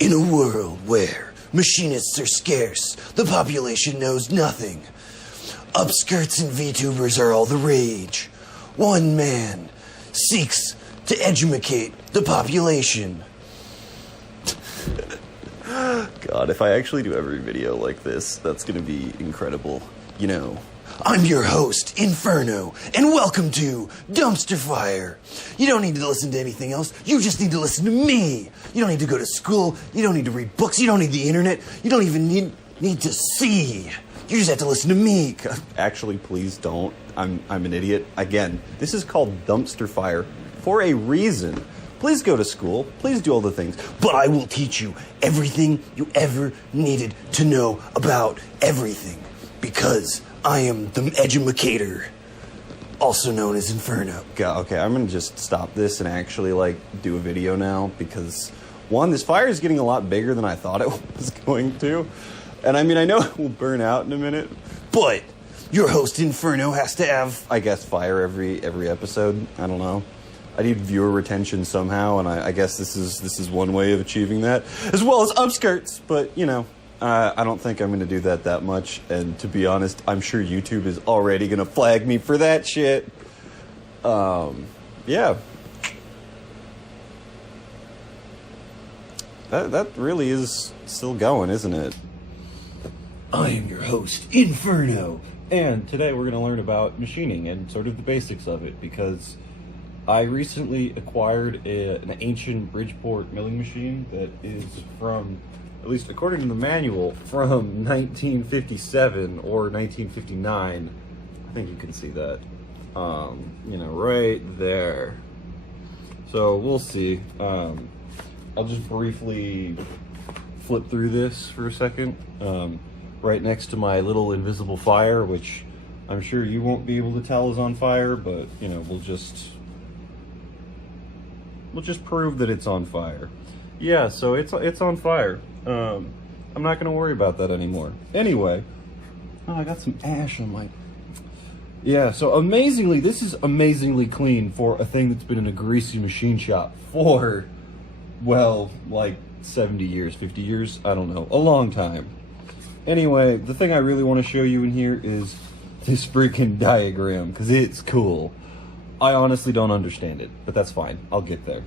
In a world where machinists are scarce, the population knows nothing. Upskirts and VTubers are all the rage. One man seeks to educate the population. God, if I actually do every video like this, that's gonna be incredible. You know. I'm your host, Inferno, and welcome to Dumpster Fire. You don't need to listen to anything else. You just need to listen to me. You don't need to go to school. You don't need to read books. You don't need the internet. You don't even need to see. You just have to listen to me. Actually, please don't. I'm an idiot. Again, this is called Dumpster Fire for a reason. Please go to school. Please do all the things. But I will teach you everything you ever needed to know about everything. Because I am the edumacator, also known as Inferno. Okay, I'm gonna just stop this and actually, do a video now, because, one, this fire is getting a lot bigger than I thought it was going to. And I mean, I know it will burn out in a minute, but your host, Inferno, has to have, I guess, fire every episode. I don't know. I need viewer retention somehow, and I guess this is one way of achieving that, as well as upskirts, but, you know. I don't think I'm going to do that much, and to be honest, I'm sure YouTube is already going to flag me for that shit. Yeah. That really is still going, isn't it? I am your host, Inferno. And today we're going to learn about machining and sort of the basics of it, because I recently acquired an ancient Bridgeport milling machine that is from, at least according to the manual, from 1957 or 1959. I think you can see that. You know, right there. So we'll see. I'll just briefly flip through this for a second. Right next to my little invisible fire, which I'm sure you won't be able to tell is on fire, but, you know, we'll just prove that it's on fire. Yeah, so it's on fire. I'm not gonna worry about that anymore. Anyway, I got some ash on my... Yeah, so amazingly, this is amazingly clean for a thing that's been in a greasy machine shop for, well, 70 years, 50 years, I don't know, a long time. Anyway, the thing I really want to show you in here is this freaking diagram, because it's cool. I honestly don't understand it, but that's fine, I'll get there.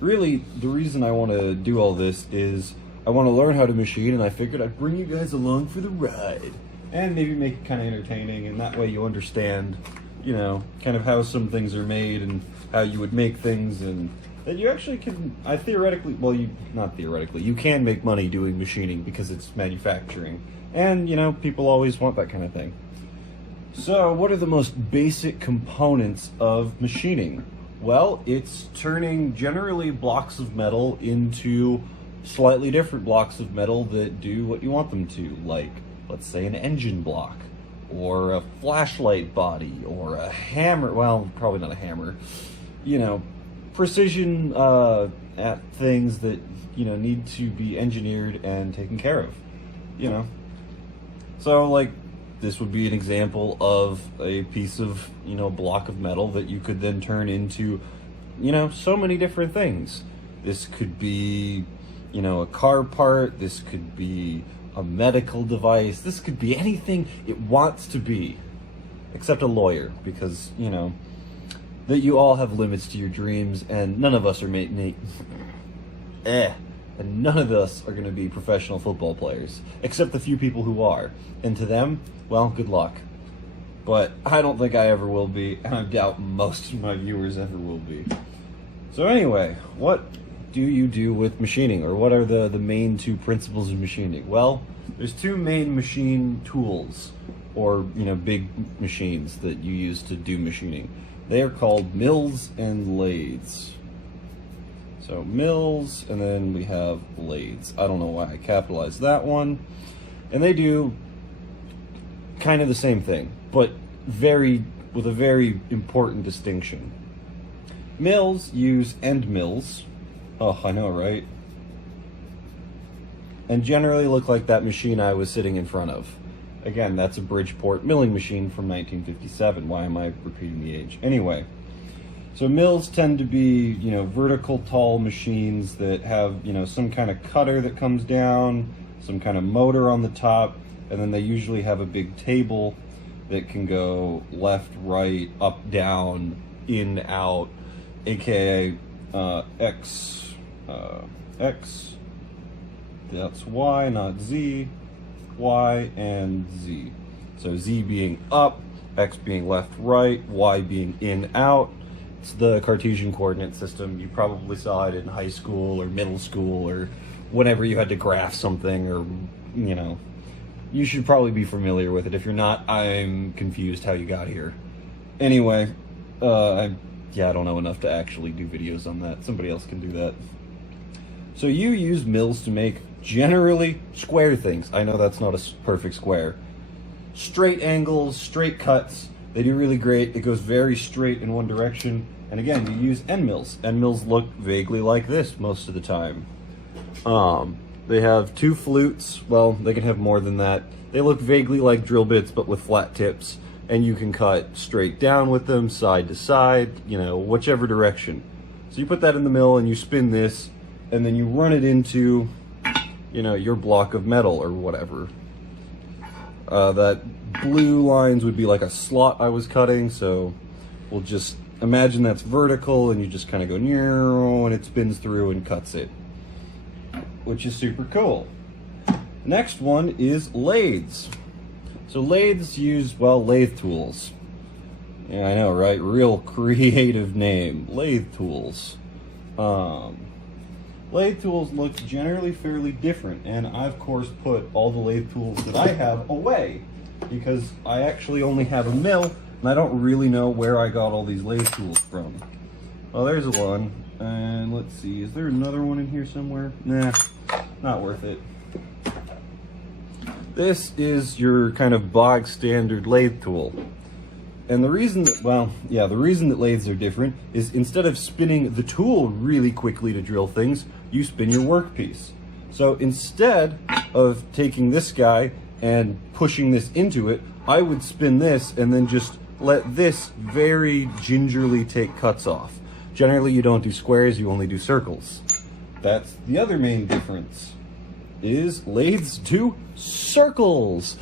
Really, the reason I want to do all this is I want to learn how to machine, and I figured I'd bring you guys along for the ride. And maybe make it kind of entertaining, and that way you understand, you know, kind of how some things are made and how you would make things, and that you actually can, you can make money doing machining because it's manufacturing. And, you know, people always want that kind of thing. So, what are the most basic components of machining? Well, it's turning generally blocks of metal into slightly different blocks of metal that do what you want them to, like, let's say an engine block, or a flashlight body, or a hammer, well, probably not a hammer, you know, precision at things that, you know, need to be engineered and taken care of, you know. So, this would be an example of a piece of, you know, block of metal that you could then turn into, you know, so many different things. This could be, you know, a car part, this could be a medical device, this could be anything it wants to be, except a lawyer, because, you know, that you all have limits to your dreams, and none of us are and none of us are going to be professional football players, except the few people who are. And to them, well, good luck. But I don't think I ever will be, and I doubt most of my viewers ever will be. So anyway, what do you do with machining, or what are the main two principles of machining? Well, there's two main machine tools, or, you know, big machines that you use to do machining. They are called mills and lathes. So with and then we have lathes. I don't know why I capitalized that one. And they do kind of the same thing, but with a very important distinction. Mills use end mills. Oh, I know, right? And generally look like that machine I was sitting in front of. Again, that's a Bridgeport milling machine from 1957. Why am I repeating the age? Anyway, So mills tend to be, vertical tall machines that have, some kind of cutter that comes down, some kind of motor on the top, and then they usually have a big table that can go left, right, up, down, in, out, aka X, that's Y, not Z, Y, and Z. So Z being up, X being left, right, Y being in, out. It's the Cartesian coordinate system. You probably saw it in high school or middle school or whenever you had to graph something, or, you should probably be familiar with it. If you're not, I'm confused how you got here. Anyway, I don't know enough to actually do videos on that. Somebody else can do that. So you use mills to make generally square things. I know that's not a perfect square. Straight angles, straight cuts, they do really great. It goes very straight in one direction. And again, you use end mills. End mills look vaguely like this most of the time. They have two flutes. Well, they can have more than that. They look vaguely like drill bits, but with flat tips. And you can cut straight down with them, side to side, whichever direction. So you put that in the mill and you spin this, and then you run it into, your block of metal or whatever. That blue lines would be like a slot I was cutting, so we'll just imagine that's vertical, and you just kind of go, and it spins through and cuts it, which is super cool. Next one is lathes. So lathes use, lathe tools. Yeah, I know, right? Real creative name. Lathe tools. Lathe tools look generally fairly different, and I, of course, put all the lathe tools that I have away, because I actually only have a mill, and I don't really know where I got all these lathe tools from. Oh, there's one, and let's see, is there another one in here somewhere? Nah, not worth it. This is your kind of bog standard lathe tool. And the reason that, the reason that lathes are different is instead of spinning the tool really quickly to drill things, you spin your workpiece. So instead of taking this guy and pushing this into it, I would spin this and then just let this very gingerly take cuts off. Generally, you don't do squares, you only do circles. That's the other main difference, is lathes do circles.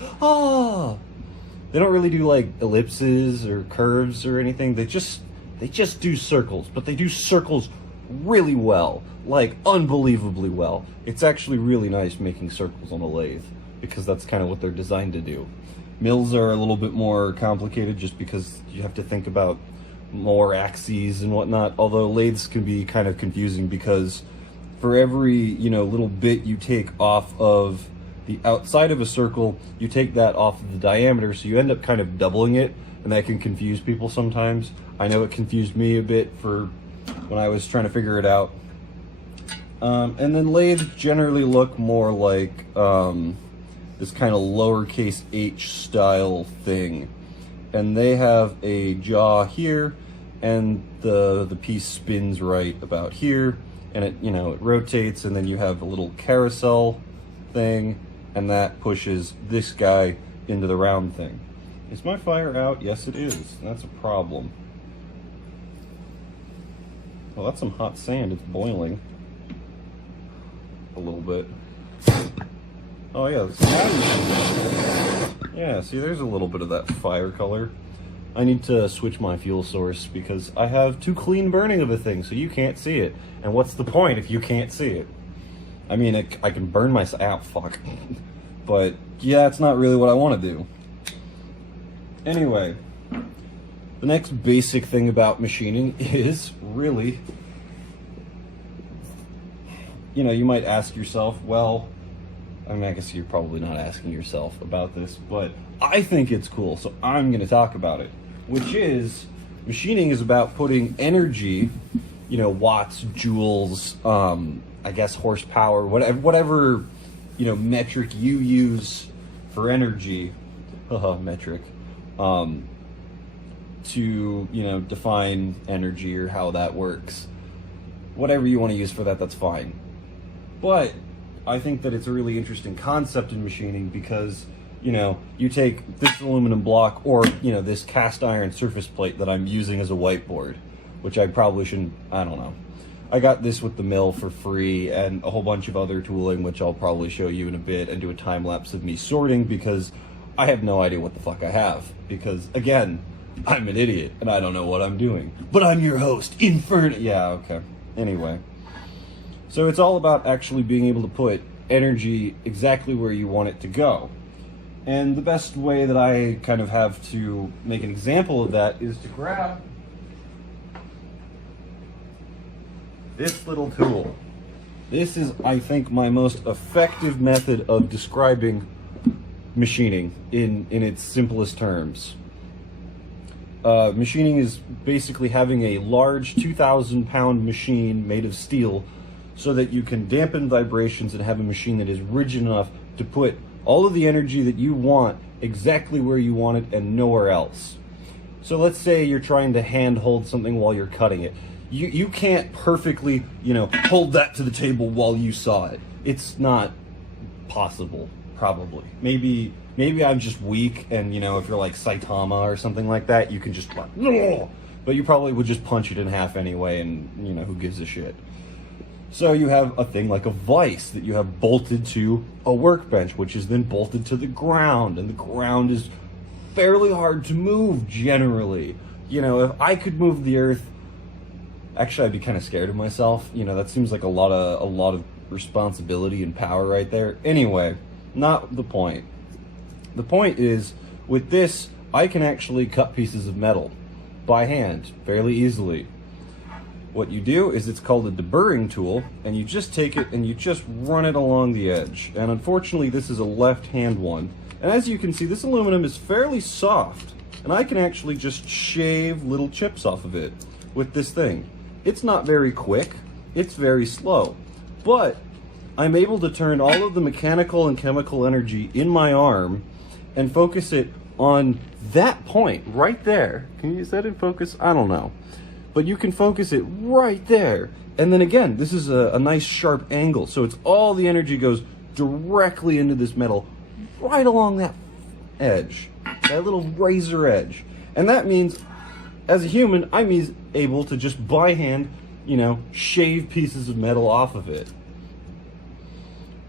They don't really do like ellipses or curves or anything. They just do circles, but they do circles really well, like unbelievably well. It's actually really nice making circles on a lathe, because that's kind of what they're designed to do. Mills are a little bit more complicated just because you have to think about more axes and whatnot, although lathes can be kind of confusing because for every, little bit you take off of the outside of a circle, you take that off of the diameter, so you end up kind of doubling it, and that can confuse people sometimes. I know it confused me a bit for when I was trying to figure it out. And then lathes generally look more like this kind of lowercase h style thing. And they have a jaw here, and the piece spins right about here, and it rotates, and then you have a little carousel thing, and that pushes this guy into the round thing. Is my fire out? Yes, it is. That's a problem. Well, that's some hot sand. It's boiling a little bit. Oh yeah, yeah, see, there's a little bit of that fire color. I need to switch my fuel source because I have too clean burning of a thing, so you can't see it. And what's the point if you can't see it? I mean, I can burn myself out, fuck. But yeah, it's not really what I want to do. Anyway, the next basic thing about machining is really, you might ask yourself, well, I guess you're probably not asking yourself about this, but I think it's cool, so I'm going to talk about it, which is machining is about putting energy, watts, joules, I guess horsepower, whatever, metric you use for energy, metric, to, define energy or how that works. Whatever you want to use for that, that's fine. But I think that it's a really interesting concept in machining because, you take this aluminum block or, this cast iron surface plate that I'm using as a whiteboard, which I probably shouldn't, I don't know. I got this with the mill for free and a whole bunch of other tooling, which I'll probably show you in a bit and do a time lapse of me sorting, because I have no idea what the fuck I have. Because, again, I'm an idiot and I don't know what I'm doing. But I'm your host, Inferno. Yeah, okay. Anyway. So it's all about actually being able to put energy exactly where you want it to go. And the best way that I kind of have to make an example of that is to grab this little tool. This is, I think, my most effective method of describing machining in its simplest terms. Machining is basically having a large 2,000-pound machine made of steel so that you can dampen vibrations and have a machine that is rigid enough to put all of the energy that you want exactly where you want it and nowhere else. So let's say you're trying to hand hold something while you're cutting it. You can't perfectly, hold that to the table while you saw it. It's not possible, probably. Maybe I'm just weak, and, if you're like Saitama or something like that, you can just, but you probably would just punch it in half anyway, and, who gives a shit. So you have a thing like a vise that you have bolted to a workbench, which is then bolted to the ground, and the ground is fairly hard to move, generally. If I could move the earth, actually, I'd be kind of scared of myself. That seems like a lot of responsibility and power right there. Anyway, not the point. The point is, with this, I can actually cut pieces of metal by hand fairly easily. What you do is, it's called a deburring tool, and you just take it and you just run it along the edge. And unfortunately, this is a left-hand one. And as you can see, this aluminum is fairly soft, and I can actually just shave little chips off of it with this thing. It's not very quick, it's very slow, but I'm able to turn all of the mechanical and chemical energy in my arm and focus it on that point right there. Can you use that in focus? I don't know. But you can focus it right there. And then again, this is a nice sharp angle, so it's all the energy goes directly into this metal, right along that edge, that little razor edge. And that means, as a human, I'm able to just by hand, shave pieces of metal off of it.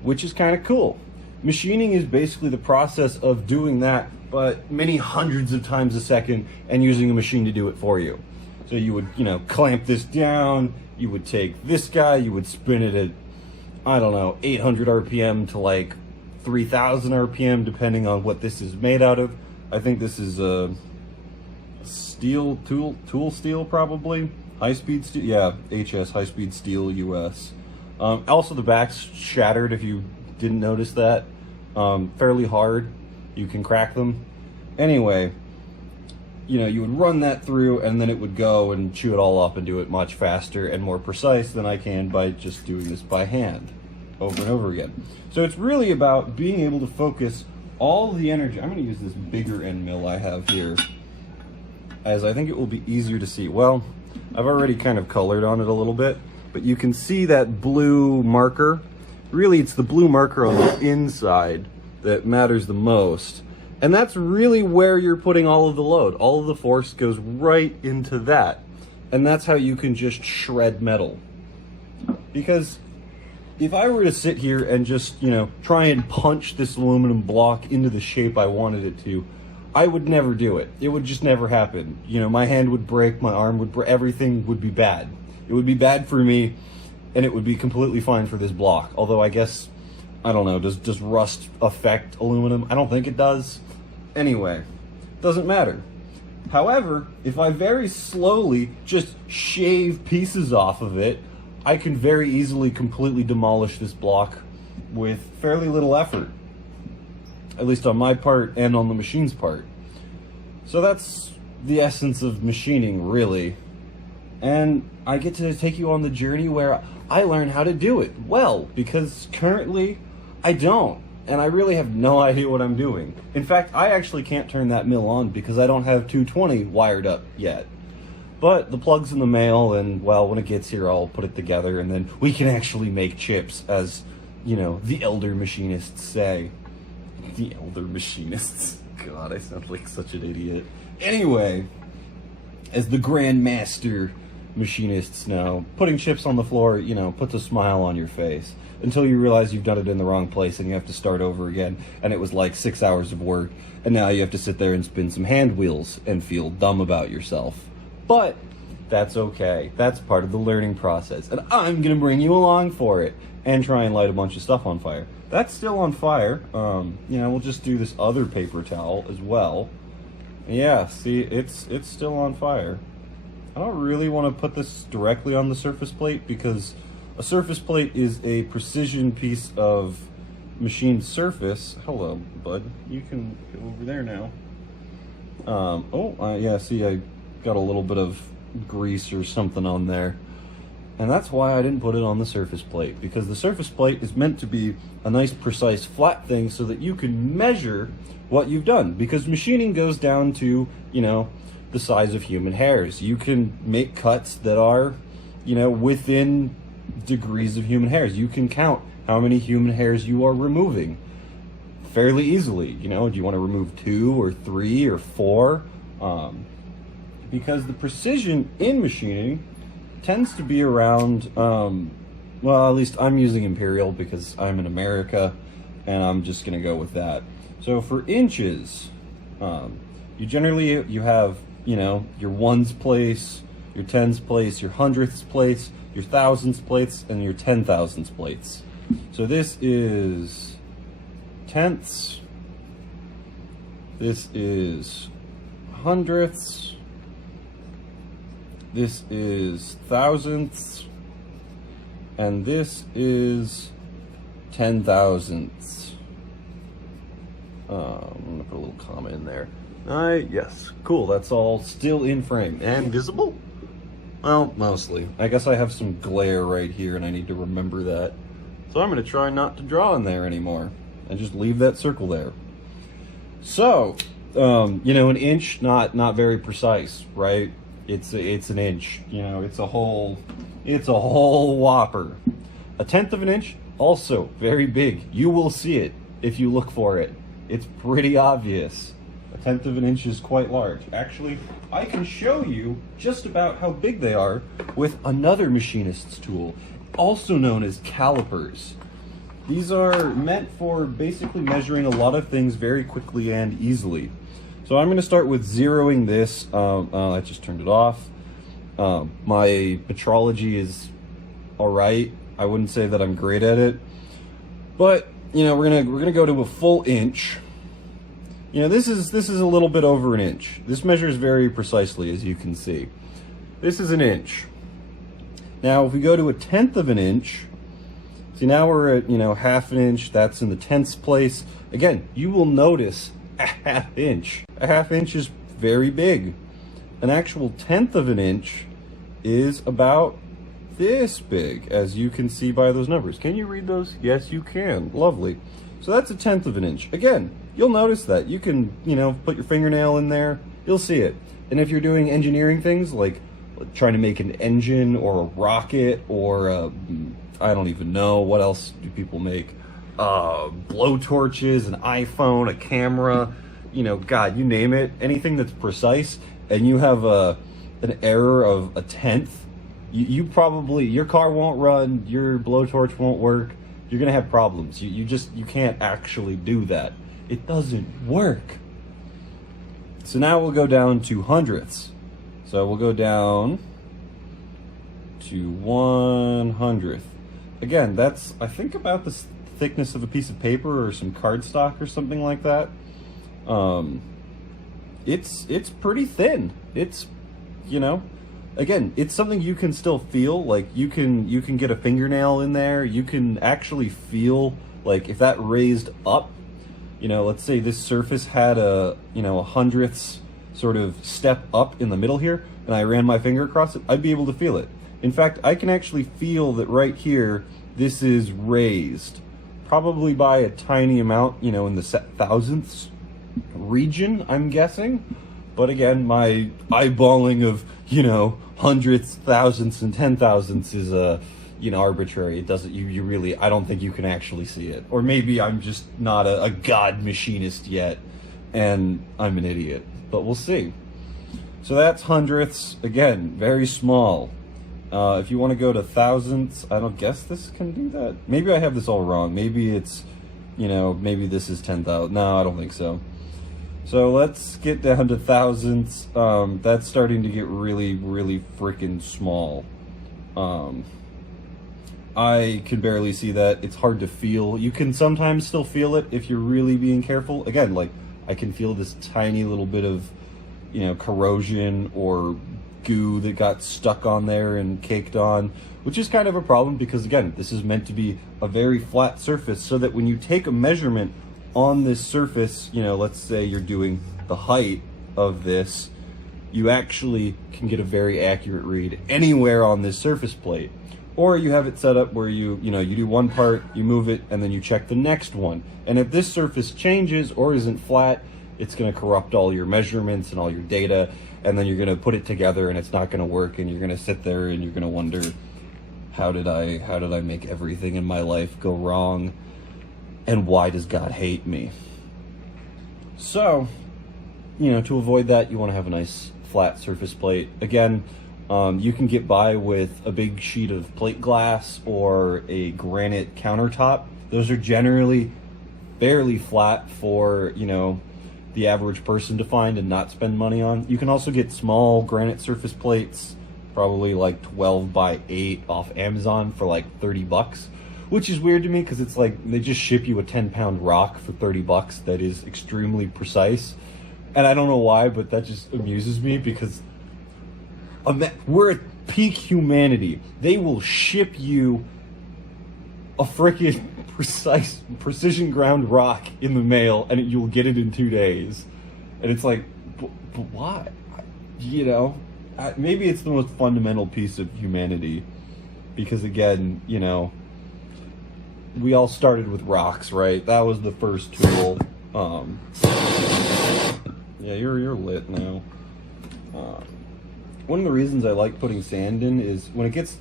Which is kind of cool. Machining is basically the process of doing that, but many hundreds of times a second, and using a machine to do it for you. So you would, clamp this down, you would take this guy, you would spin it at, 800 RPM to like 3,000 RPM, depending on what this is made out of. I think this is a steel, tool steel, probably. High-speed steel, yeah, HS, high-speed steel, US. Also, the back's shattered, if you didn't notice that. Fairly hard. You can crack them. Anyway, you would run that through, and then it would go and chew it all up and do it much faster and more precise than I can by just doing this by hand over and over again. So it's really about being able to focus all of the energy. I'm going to use this bigger end mill I have here, as I think it will be easier to see. Well, I've already kind of colored on it a little bit, but you can see that blue marker. Really, it's the blue marker on the inside that matters the most. And that's really where you're putting all of the load. All of the force goes right into that. And that's how you can just shred metal. Because if I were to sit here and just, try and punch this aluminum block into the shape I wanted it to, I would never do it. It would just never happen. My hand would break, my arm would break, everything would be bad. It would be bad for me, and it would be completely fine for this block. Although I guess, I don't know, does rust affect aluminum? I don't think it does. Anyway, doesn't matter. However, if I very slowly just shave pieces off of it, I can very easily completely demolish this block with fairly little effort. At least on my part and on the machine's part. So that's the essence of machining, really. And I get to take you on the journey where I learn how to do it well, because currently I don't. And I really have no idea what I'm doing. In fact, I actually can't turn that mill on because I don't have 220 wired up yet. But the plug's in the mail, and, well, when it gets here, I'll put it together, and then we can actually make chips, as, the elder machinists say. The elder machinists. God, I sound like such an idiot. Anyway, as the Grand Master machinists know, putting chips on the floor, puts a smile on your face until you realize you've done it in the wrong place and you have to start over again. And it was like 6 hours of work, and now you have to sit there and spin some hand wheels and feel dumb about yourself. But that's okay. That's part of the learning process. And I'm going to bring you along for it and try and light a bunch of stuff on fire. That's still on fire. We'll just do this other paper towel as well. Yeah, see, it's still on fire. I don't really want to put this directly on the surface plate because a surface plate is a precision piece of machined surface. Hello, bud. You can go over there now. Yeah, see, I got a little bit of grease or something on there. And that's why I didn't put it on the surface plate, because the surface plate is meant to be a nice, precise, flat thing so that you can measure what you've done. Because machining goes down to, the size of human hairs. You can make cuts that are, within degrees of human hairs. You can count how many human hairs you are removing fairly easily. Do you want to remove 2 or 3 or 4? Because the precision in machining tends to be around, at least I'm using imperial because I'm in America, and I'm just going to go with that. So for inches, you have, your ones place, your tens place, your hundredths place, your thousandths plates, and your 10,000ths plates. So this is tenths, this is hundredths, this is thousandths, and this is 10,000ths. I'm gonna put a little comma in there. Yes, cool, that's all still in frame. And visible? Well, mostly. I guess I have some glare right here and I need to remember that. So I'm gonna try not to draw in there anymore and just leave that circle there. So, an inch, not very precise, right? It's an inch, it's a whole whopper. A tenth of an inch, also very big. You will see it if you look for it. It's pretty obvious. A tenth of an inch is quite large. Actually, I can show you just about how big they are with another machinist's tool, also known as calipers. These are meant for basically measuring a lot of things very quickly and easily. So I'm going to start with zeroing this. I just turned it off. My metrology is all right. I wouldn't say that I'm great at it, but we're gonna go to a full inch. This is a little bit over an inch. This measures very precisely, as you can see. This is an inch. Now, if we go to a tenth of an inch, see, now we're at half an inch. That's in the tenths place. Again, you will notice a half inch. A half inch is very big. An actual tenth of an inch is about this big, as you can see by those numbers. Can you read those? Yes, you can. Lovely. So that's a tenth of an inch. Again, you'll notice that. You can, put your fingernail in there. You'll see it. And if you're doing engineering things like trying to make an engine or a rocket or I don't even know, what else do people make? Blow torches, an iPhone, a camera, God, you name it. Anything that's precise, and you have an error of a tenth, you probably, your car won't run, your blowtorch won't work, you're gonna have problems. You can't actually do that. It doesn't work. So now we'll go down to hundredths. So we'll go down to 1/100th. Again, that's, I think, about the thickness of a piece of paper or some cardstock or something like that. It's pretty thin. It's, again, it's something you can still feel. Like you can get a fingernail in there. You can actually feel, like, if that raised up, let's say this surface had a 100ths sort of step up in the middle here, and I ran my finger across it, I'd be able to feel it. In fact, I can actually feel that right here, this is raised, probably by a tiny amount, in the thousandths region, I'm guessing. But again, my eyeballing of, hundredths, thousandths, and 10,000ths is arbitrary. It doesn't, you really, I don't think you can actually see it. Or maybe I'm just not a god machinist yet, and I'm an idiot. But we'll see. So that's hundredths, again, very small. If you want to go to thousandths, I don't guess this can do that. Maybe I have this all wrong. Maybe it's, maybe this is 10,000. No, I don't think so. So let's get down to thousandths. That's starting to get really, really freaking small. I can barely see that. It's hard to feel. You can sometimes still feel it if you're really being careful. Again, like, I can feel this tiny little bit of, corrosion or goo that got stuck on there and caked on, which is kind of a problem because, again, this is meant to be a very flat surface so that when you take a measurement on this surface, let's say you're doing the height of this, you actually can get a very accurate read anywhere on this surface plate. Or you have it set up where you do one part, you move it, and then you check the next one. And if this surface changes or isn't flat, it's going to corrupt all your measurements and all your data, and then you're going to put it together and it's not going to work, and you're going to sit there and you're going to wonder, how did I make everything in my life go wrong? And why does God hate me? So, to avoid that, you want to have a nice flat surface plate. Again, you can get by with a big sheet of plate glass or a granite countertop. Those are generally fairly flat for, the average person to find and not spend money on. You can also get small granite surface plates, probably like 12 by 8 off Amazon for like $30, which is weird to me because it's like they just ship you a 10-pound rock for $30 that is extremely precise. And I don't know why, but that just amuses me because we're at peak humanity. They will ship you a freaking precision ground rock in the mail, and you'll get it in 2 days. And it's like, but why? Maybe it's the most fundamental piece of humanity, because again, we all started with rocks, right? That was the first tool. Yeah, you're lit now. One of the reasons I like putting sand in is when it gets,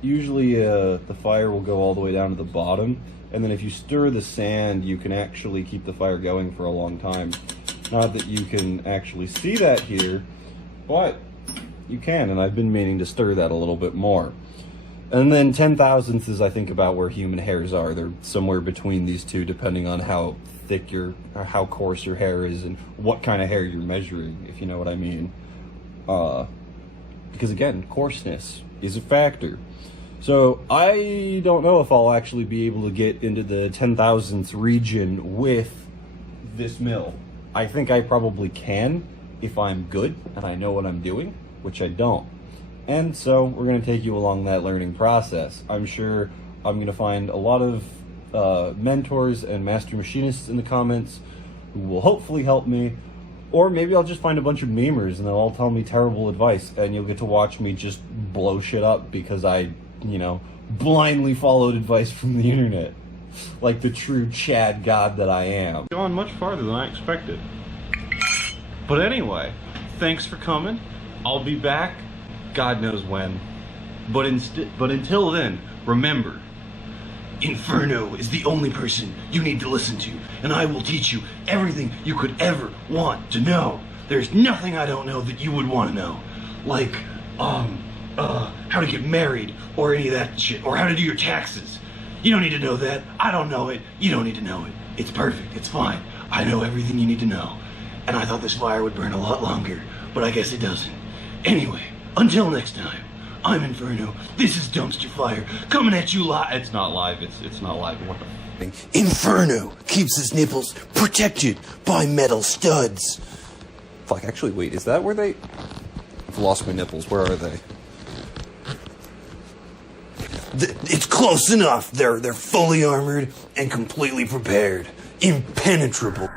usually the fire will go all the way down to the bottom, and then if you stir the sand, you can actually keep the fire going for a long time. Not that you can actually see that here, but you can, and I've been meaning to stir that a little bit more. And then 10 thousandths is, I think, about where human hairs are. They're somewhere between these two, depending on how thick or how coarse your hair is and what kind of hair you're measuring, if you know what I mean. Because again, coarseness is a factor. So I don't know if I'll actually be able to get into the 10 thousandths region with this mill. I think I probably can if I'm good and I know what I'm doing, which I don't. And so we're going to take you along that learning process. I'm sure I'm going to find a lot of mentors and master machinists in the comments who will hopefully help me. Or maybe I'll just find a bunch of memers and they'll all tell me terrible advice, and you'll get to watch me just blow shit up because I, blindly followed advice from the internet. Like the true Chad God that I am. Gone much farther than I expected. But anyway, thanks for coming. I'll be back, God knows when. But until then, remember, Inferno is the only person you need to listen to, and I will teach you everything you could ever want to know. There's nothing I don't know that you would want to know. Like, how to get married, or any of that shit, or how to do your taxes. You don't need to know that. I don't know it. You don't need to know it. It's perfect. It's fine. I know everything you need to know. And I thought this fire would burn a lot longer, but I guess it doesn't. Anyway, until next time, I'm Inferno. This is Dumpster Fire, coming at you live. It's not live. It's not live. What the f? Inferno keeps his nipples protected by metal studs. Fuck, actually, wait, is that where they... I've lost my nipples. Where are they? It's close enough. They're fully armored and completely prepared. Impenetrable.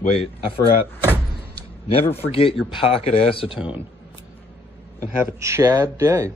Wait, I forgot. Never forget your pocket acetone. And have a Chad day.